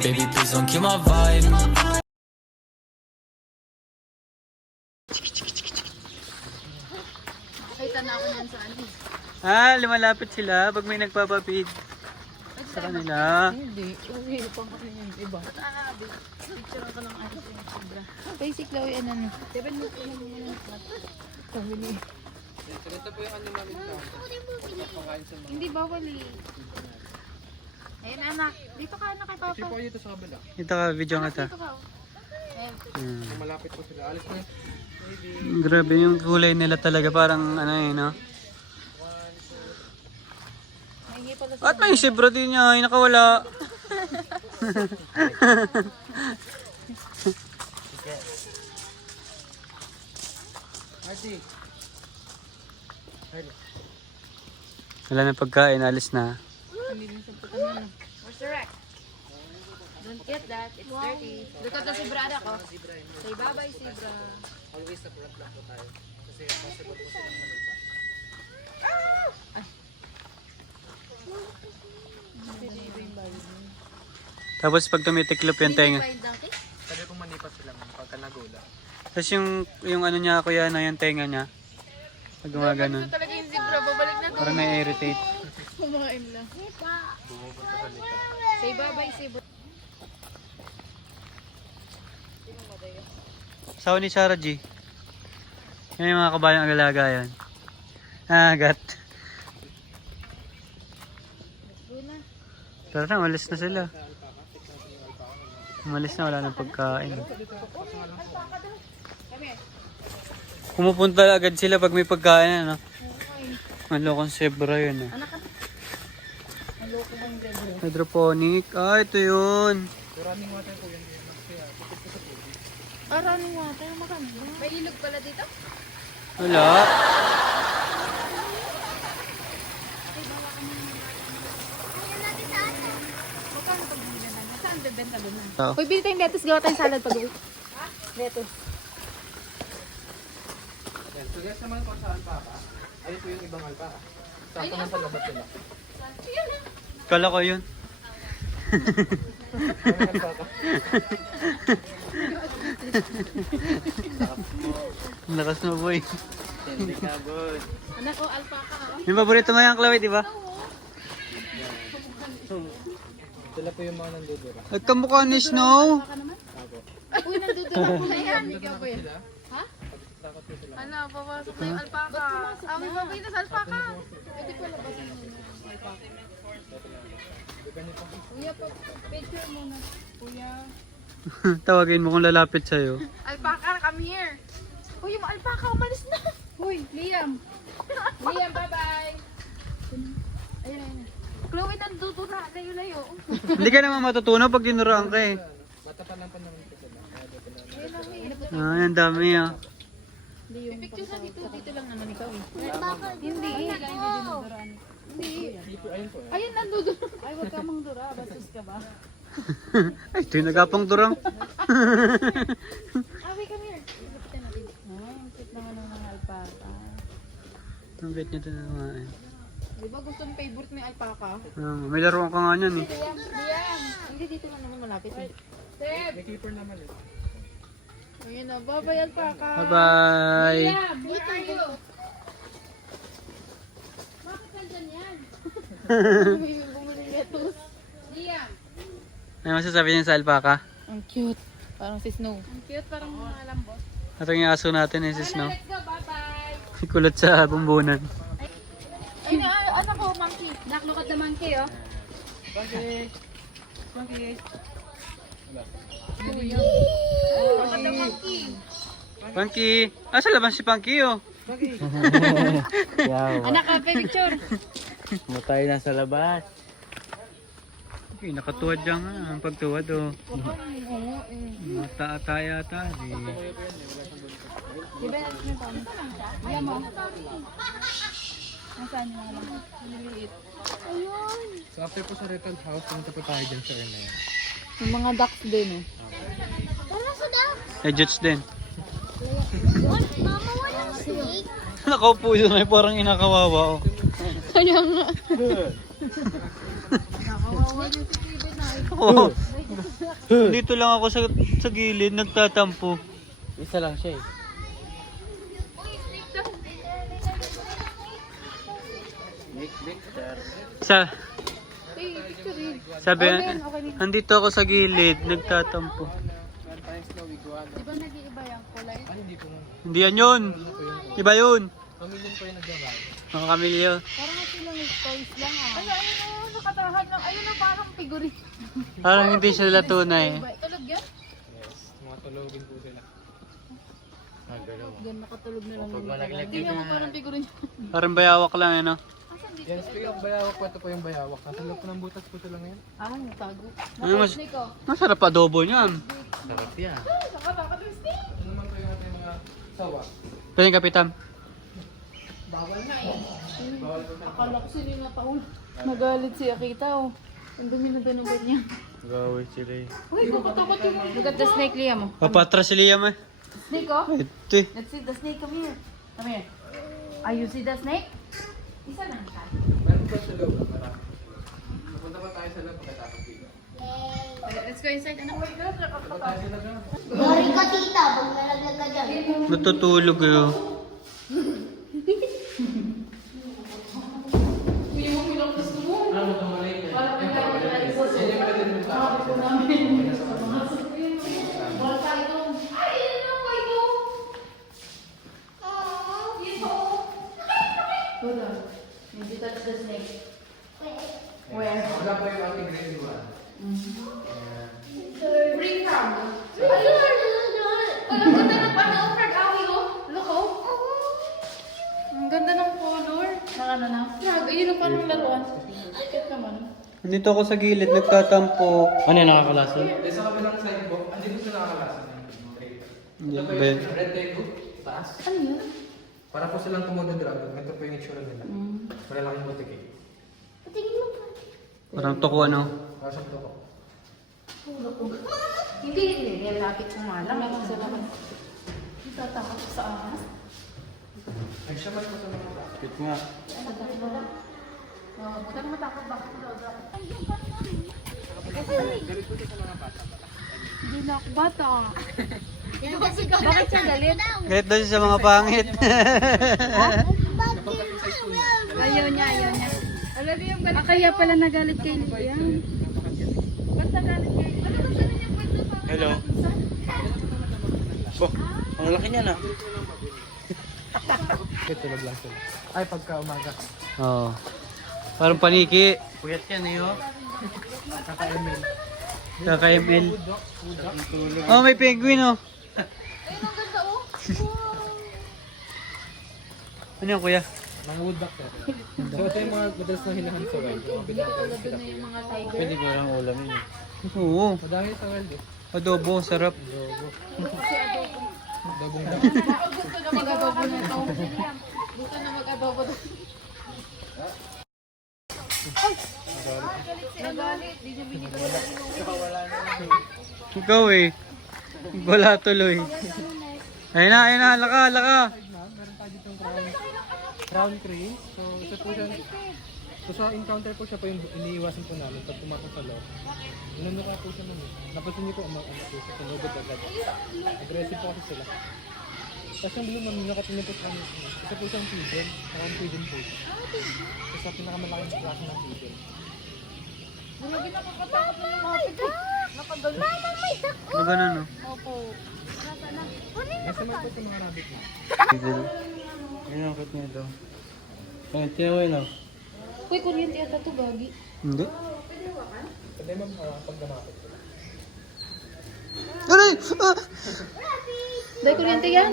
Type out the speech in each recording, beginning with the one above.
Baby, please don't kill my vibe. Nakita na ako yan sa ano. Lumalapit sila pag may nagpapapid sa kanila. Hindi. Kasi pang ano yung iba. Picture ako ng ano yung sobra. Basic lang yung ano. 7 minutes lang yung sabi ni. Ito po yung ano namin sa Hindi bawal eh. Ayun anak. Dito ka anak kay Papa. Ito po dito sa kabila. Ito ka, video nga ta. Dito ka. Malapit po sila. Alis po yun. Grabe yung kulay nila talaga. Parang ano eh, no? Mahingi pala sa At may zebra din niya. Ay, nakawala. Wala na pagkain. Alis na. Where's the rack? Don't get that. It's dirty. Look at the zebra ko. Say bye-bye zebra. Always sa front lang po tayo. Kasi possible po silang malita. Tapos pag tumitiklop yung tenga. Sabi kong manipas sila pagka nagula. Tapos yung ano niya kuya na yung tenga niya. Pag gumaganon. Talaga yung zebra. Babalik na doon. Parang na-irritate. Kumain lang. Say bye-bye zebra. Sawa ni Sarah G. Yan yung mga kabayang agalaga yan. Gat. Tara na, umalis na sila. Umalis na, wala nang pagkain. Pumupunta agad sila pag may pagkain, ano? Malokong zebra yun, eh. Hydroponic. Ito yun. Running water. Maganda. May ilog pala dito? Wala. Saan bebenta doon? Oh. Uy, bili tayong lettuce. Gawa tayong salad pag-uwi. Lettuce. So guys naman kung sa alpaka, ayun po yung ibang alpaka. Sakto na sa labat sila. Kala ko yun. Lakas mo boy. Hindi ka boy. Anak ko, alpaca. Yung paborito mo yung Chloe, di ba? Sila po yung mga nandudura. Nagkamukha ni Snow. Uy, nandudura po na yan. Ikaw po yan. Ha? Ano, papasok na yung alpaca. May babay na sa alpaca. Pwede ko labasin mo yung alpaca. Kuya, picture muna. Kuya. Tawagin mo kung lalapit sa'yo. Alpaca, come here. Uy, yung alpaca, umalis na. Uy, Liam. Liam, bye-bye. Ayan. Chloe, nandudura. Layo-layo. Hindi ka naman matutunan pag dinuraan ka eh. Ang dami ah. Picture sa dito lang naman ikaw eh. Hindi. Hindi. Ayun, nandudura. Ay, wag ka mang dura. Bastos ka ba? Ay, ito yung nagapang durang. Awi, come here. Lapitan natin. Ay, ang cute naman ng mga alpaca. Ang bait niya ito naman. Di ba gusto ng favorite mo yung alpaca? May laruan ka nga niyan eh. Liam, Liam. Hindi dito lang naman malapit. Seb! May keeper naman eh. Ayun na, bye-bye alpaca. Bye-bye. Liam, where are you? Bakit nandyan yan? Bumili lettuce. Liam. Ano masasabi niya sa alpaca? Ang cute. Parang si Snow. Ang cute, parang malambot. Ito yung aso natin eh, si Snow. Let's go, bye-bye. Kulot sa bumbunan. Ay, anak ko, monkey. Nak, look at the monkey, oh. Monkey! Monkey! Look at the monkey. Punky! Ah, sa labas si Punky oh. Anak ka, picture. Matay na sa labas. Okay, nakatuwad dyan nga. Ang pagtuwad oh. Mata-ataya ata. Di ba natin yung pamo? Ayan mo. Nasaan yung mga lamang? Maliliit. Ayun. So after po sa rental house, pumunta po tayo dyan sa area na yan. Yung mga ducks din eh. Jets din. Mama, walang snake. Nakaupo yun ay parang inakawawa oh. Kaya nga. Nakawawa niyo si Kevin na. Oo. Dito lang ako sa gilid, nagtatampo. Isa lang siya eh. Uy, snake daw. Sa, Uy, picture yun. sabi, Okay na, okay na. andito ako sa gilid, nagtatampo. Di ba nag-iiba yung kulay? Hindi yan yun. Iba yun. Pamilyan ko yung nagbabago. Mga kamilyo. Parang kasi lang toys lang ah. Ano, ayun o, nakatahan lang. Ayun o, parang figurine. Parang hindi sila tunay. Tulog yan? Yes, mga tulogin po sila. Nagalaw. Gan, nakatulog na lang. Pag malaglag Hindi naman parang figurine. Parang bayawak lang ano. Asan dito? Yan, speaking of bayawak po, ito po yung bayawak. Nasa loob po ng butas po sila ngayon. Ah, natago. Ano mas, Snake oh. masarap adobo niyan. Sarap yan. Nakatakat yung snake. Ano naman po yung ating mga sawa? Pwede kapitan. Bawal na eh. Akala ko sila na taon. Nagalit si Akita oh. Ang dumi na binugan niya. Gawin sila eh. Uy, kukutakot yung... Look at the snake, Liam. Papatras si Liam eh. Snake oh. Ito eh. Let's see the snake. Come here. Come here. Are you see the snake? Isa lang siya. Meron po sa loob? Marami. Napunta pa tayo sa loob pagkatapos dito. Let's go inside. Ano? Punta tayo sa loob. Yari ka tita, pag nalaglag ka dyan. Natutulog eh. oh. Yung ilang gusto mo. Ano ito maliit eh? Parang Yan po, kailangan maliit. natin sa Yan yung maliit yung tao. Sabi ko namin. Bawal tayo ito. Ay, yun lang ko ito. Ito. Wala. Hindi touch the snake. Where? Wala pa yung ating grade 1. Bring frog. Ayun. Ang ganda ng frog awi oh. Look oh. Ang ganda ng color. Nakano na? Frog. Ayun ang parang laruan. Cute naman. Nandito ako sa gilid, nagtatampo. Ano yung nakakalason? Eh, sa kabilang side po, andito sa nakakalasan. Hindi, Ito po ba yun? yung red table, taas. Ano yun? Para po silang komodo dragon. Ito po yung itsura nila. Malalaking butik eh. Patingin mo pa. Parang toko ano. Para sa ko. Hindi. Lapit ko nga lang. Salamat. Salamat. Tatakot ko sa ahas. Nagsyaman po sa mga bata. Wait nga. Huwag ka na matakot. Bakit daw? Hindi na ako bata. Yan kasi Bakit siya galit? Kahit daw siya sa mga pangit. Ayaw niya. Alam niyo yung galit. Kaya pala nagalit kay Liam. Ba't nagalit kay Liam? Ano ba sabi niya kwento sa Hello. Oh, ang laki niya na. Tulog lang sila. Ay, pagka umaga. Oo. Parang paniki. Puyat yan eh, oh. Kaka-email. Kaka-ML. Oh, may penguin oh. Ayun, ang ganda oh. Ano yan kuya? Mga wood duck yan. So, ito yung mga madalas na hilahan sa wild. Yung mga binatang Doon na yung mga tiger. Pwede ko lang ulam yun eh. Oo. Madami sa wild eh. Adobo, sarap. Kasi adobo. Dabong duck. Gusto na mag-adobo na ito. Gusto na mag-adobo na. Nagalit. Di niya binigay na Ikaw eh. Wala tuloy. Ayun na, laka. Meron tayo ditong crown crane. So, isa po siya. So, sa encounter po siya po yung iniiwasan po namin pag pumasok sa loob. Inunura po siya naman. Napansin niyo po ang mga po siya. Sinugod agad. Aggressive po kasi sila. Tapos yung blue mami, nakatingin po sa kanya. Isa po siyang pigeon. Parang pigeon po siya. Tapos sa pinakamalaking klase ng pigeon. Grabe nakakatakot na yung kapit ko. Nakagalit. Ano ganun no? Opo. Nasa naman po sa mga rabbit na. Diesel. Ayun ang cut niya ito. Ayun, tinaway lang. Uy, kuryente ata to, gagi. Hindi. Pwede ma'am, pag gamapit ko. Aray! Ah! Dahil kuryente yan.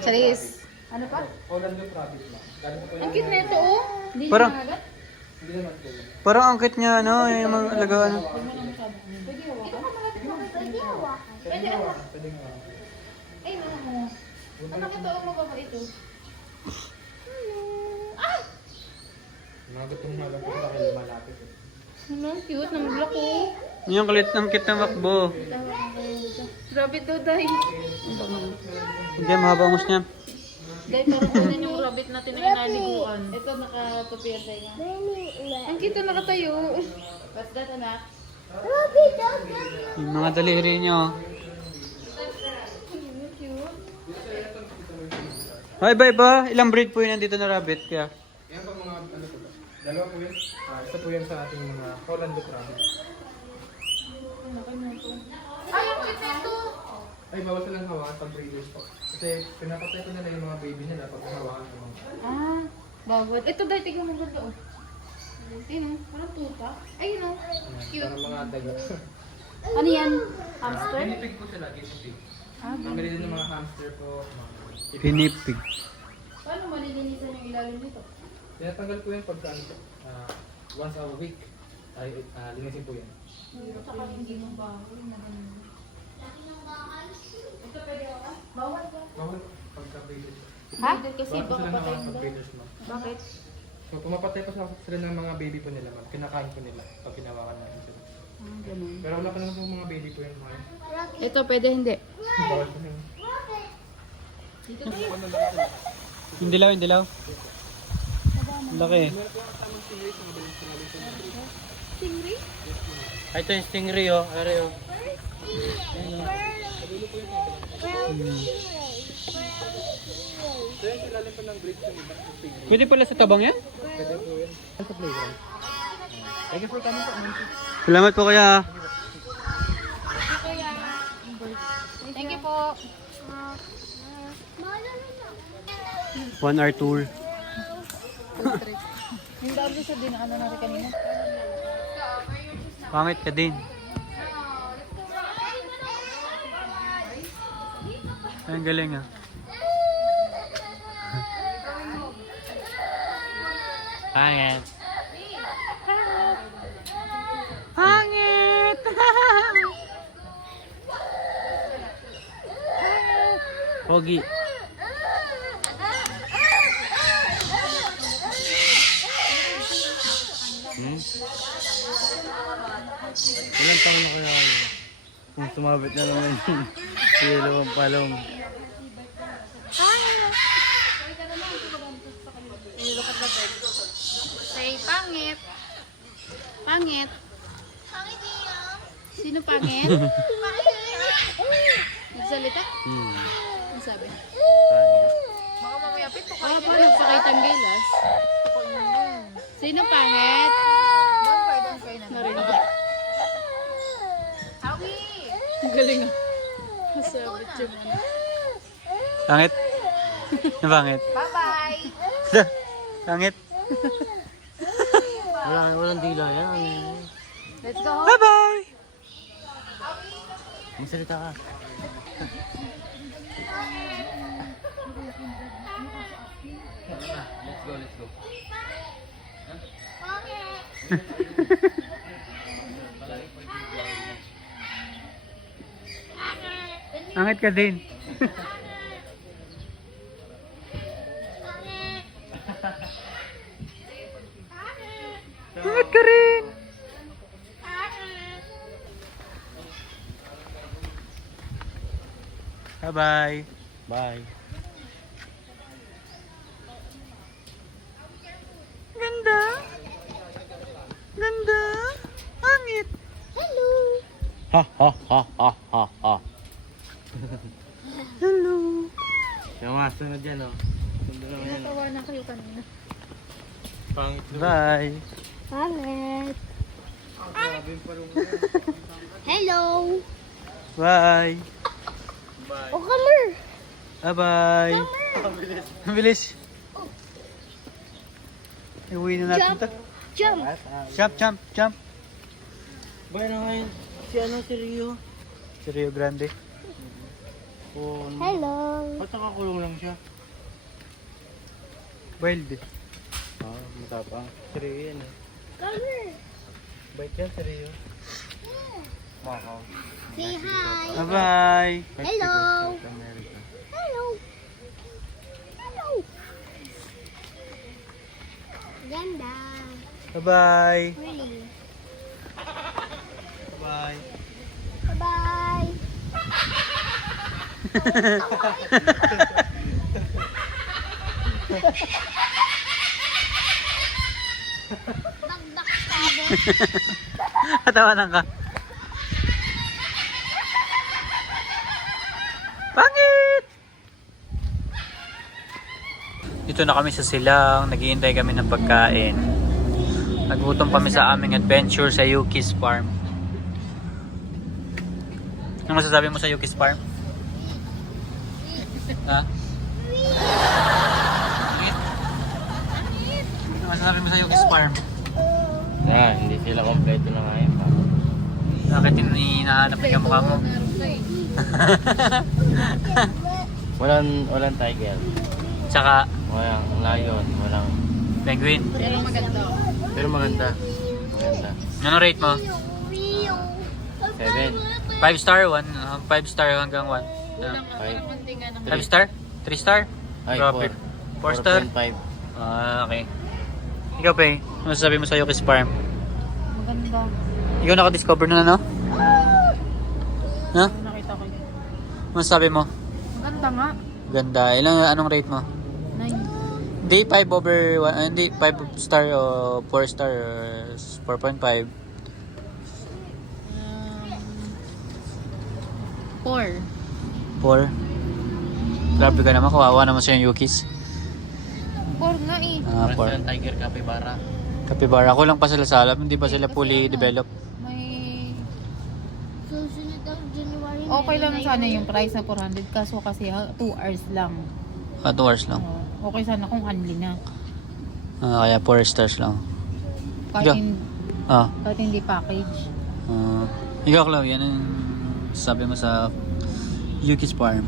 Charis. Ano pa? Orlando rabbit na. Galing po po Ang cute na ito, oh. Hindi Parang- niya nakagat. Hindi naman po. Parang ang cute niya, ano, yung mga alagaan. Pwede hawakan. pwede hawa. Pwede nga. Pwede nga. Ay, naman mo. Ang nakita ko mababait ito. Mga gutong halang po sa akin malapit. Ano, cute. Namulak ko. Yung kulit ng cute na makbo. Grabe daw dahil. Hindi, mahaba ang niya. Dahil parang kunin yung rabbit natin na inaliguan. Ito nakatupi ang tayo. Ang cute na nakatayo. What's that, anak? Yung mga daliri nyo. Ay, iba. Ilang breed po yun nandito na rabbit kaya? Yan po mga ano po ba? Dalawa po yun. Isa po yan sa ating mga Holland Rabbit. Ay, ang cute nito! Ay, bawal silang hawakan pag breeders po. Kasi pinapatay ko nila yung mga baby nila pag hawakan ko mga. Ah, bawal. Ito dahil tignan mo ganda oh. Ayun oh, parang tuta. Ayun oh, cute. Parang mga daga. Ano yan? Hamster? Ginipig po sila, ginipig. Pamili din ng mga hamster po. Pinipig. Paano malilinisan yung ilalim nito? Tinatanggal ko yan pag saan po. Once a week. Ay, linisin po yan. Saka hindi mo bahoy na ganun. Ito pwede ako? Bawal ba? Bawal pagka breeders. Ha? Kasi Bawal po baka sila patayin pag daw. breeders mo. Bakit? So pumapatay pa sila ng mga baby po nila ma'am. Kinakain po nila pag pinawakan natin sila. Ah, ganun. Pero wala pa naman po mga baby po yun mga. Ito pwede hindi. Bawal po yun. Dito tayo. Yung dilaw, yung dilaw. Laki. Stingray? Ay, ito yung stingray oh. Are oh. So yan sila po ng breed ng iba. Pwede pala sa tabang yan? Pwede po yan. Sa playground. Thank you for coming po. Salamat po kaya. Thank you po. 1 hour tour. Yung dami sa din ano natin kanina. Pangit ka din. Ang galing ah. Pangit. Pangit! Pogi. Ilang taon na kaya yun? Kung sumabit na naman yun. Si Yellow ang palong. Say pangit. Pangit. Sino pangit? Nagsalita? Ano sabi? Baka mamaya pito kayo. Baka nagpakitang gilas. Sino pangit? Narinig. Awi! Ang galing ah. Masabit yung ano. Pangit? Yung pangit? Bye-bye! Pangit? Walang dila yan. Let's go! Bye-bye! Magsalita ka. Let's go. Pangit ka din. Pangit ka rin. Bye-bye. Bye. Ganda. Ganda. Pangit. Ha ha ha ha ha ha. Hello. Yung masunod yan oh. Sunod naman yan. Natawa na kayo kanina. Pangit. Bye. Pangit. Hello. Bye. O, kamer. Bye-bye. Ang bilis. Iuwi na natin ito. Jump. Jump, jump, jump. Bye na ngayon. Si ano si Rio? Si Rio Grande. Oh, Hello. ba't nakakulong lang siya? Wild eh. Matapang. Si Rio yan eh. Kamer. Bait yan si Rio. Makaw. Say hi. Bye-bye. Hello. South America. Hello. Hello. Ganda. Bye-bye. Really. Bye. Bye-bye. Dagdag sabi. Katawanan ka. Pangit! Dito na kami sa silang, naghihintay kami ng pagkain. Nagutom kami sa aming adventure sa Yuki's Farm. Ano masasabi mo sa Yuki's Farm? Ha? Pangit? Ano masasabi mo sa Yuki's Farm? Hindi sila kompleto na ngayon. Bakit hinahanap mo yung mukha mo? Walang tiger. Tsaka Walang lion. Walang... penguin. Pero maganda. Pero maganda. Maganda. Ano rate mo? 7. 5 star, 1. 5 star hanggang 1. Five. 5 star? 3 star? Ay, Grabe. 4 4. star? 4.5. Okay. Ikaw, Pei, ano masasabi mo sa Yuki's Farm? Maganda. Ikaw naka-discover na, no? Ha? Nakita ko yun. Ano masasabi mo? Maganda nga. Ganda. Anong rate mo? 9. Hindi 5 over 1, hindi 5 star o 4 star or 4.5. 4. 4. Grabe ka naman, kawawa naman sa yung Yuki's. 4 nga eh. Parang 4. silang tiger capybara. Capybara. Ako lang pa sila sa alam, hindi pa sila fully developed. May... Susunod ang January. Okay lang sana yung price na 400 kaso kasi 2 hours lang. 2 hours lang. Okay sana kung unli na. Kaya 4 stars lang. Kahit, Ikaw? kahit hindi package. Ikaw, Chloe, ano yung sabi mo sa Yuki's Farm?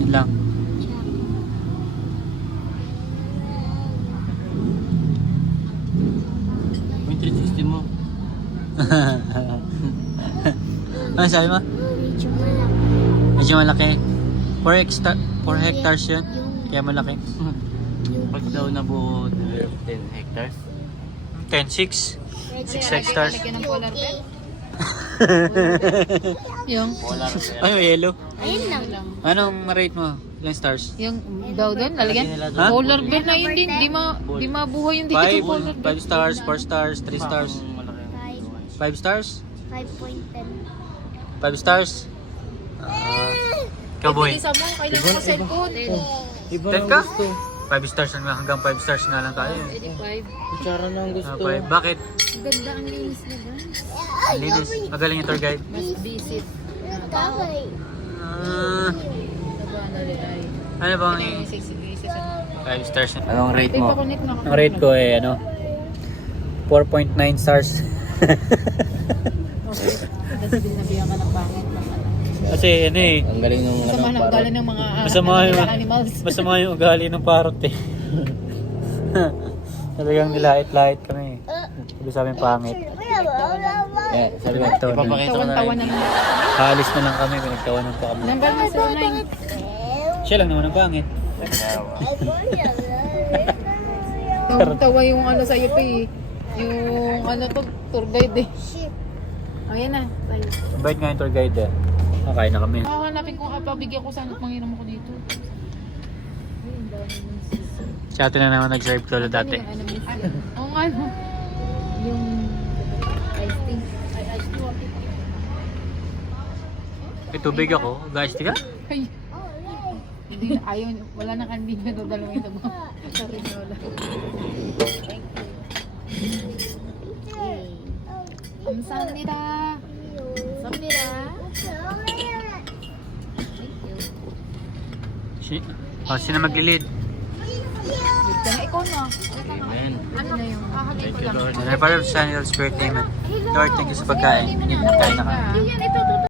Yan lang. Yung 360 mo. Ano sabi mo? Medyo malaki. Medyo malaki. 4 hectares yun. Kaya malaki. Pag daw nabuo 10 hectares. 10, 6. 6 hectares. Lagyan ng polar bear. Yung? Polar bear. Ano, yellow? Ayun lang. Anong rate mo? Ilang stars? Yung daw doon, lalagyan? Lagyan nila Ha? doon. Polar bear na yun din. Di mabuhay yung dito 5 polar bear. stars, 4 stars, 3 stars. Malaki. 5 stars? 5.10. 5 stars? Cowboy. Isa mo, kailangan ko cellphone. Iba 10 na ka? ang gusto. 5 stars na hanggang 5 stars na lang tayo. 85. Kutsara na ang gusto. Bakit? Ganda ang linis na ba? Ang linis. Magaling yung tour guide. Mas visit. Taway. Diba na rin ay. Ano bang 5 stars? Anong rate Ito mo? pa connect na ako. Ang rate ko eh, 4.9 stars. Kasi dinabihan ka ng pangit. Kasi ano eh, Ang galing nung Masama na ugali ng mga animals. masama yung ugali ng parrot eh. Talagang nilait-lait kami. Sabi sa amin pangit. sabi ko, Ito, ipapakita ko na Tawan-tawa rin. ng Halis na lang kami, pinagtawanan pa kami. number na 09. Siya lang naman ang pangit. Tawan-tawa yung ano sa'yo pa eh. Yung ano to, tour guide eh. Ayan na. Tayo. Bait nga yung tour guide eh. Makain na kami. Makahanapin ko kapabigyan ko sana at manginom ako dito. Si ate na naman nag-serve ko dati. Ano yung ano? Oo nga no. Yung iced tea. Ay, iced tea. May tubig ako. Guys, tiga? Ay. Hindi na, ayaw. Wala na kanina na dalawin ito mo. Sorry na wala. Thank you. Amsamnida. Amsamnida. Sino maglilid? Ito na ikaw na. Amen. Ano na yung kakagay Thank ko you, lang. Lord. Father of Son, Holy Spirit, Amen. Lord, thank you sa pagkain. Kain na kami. Yan, ito.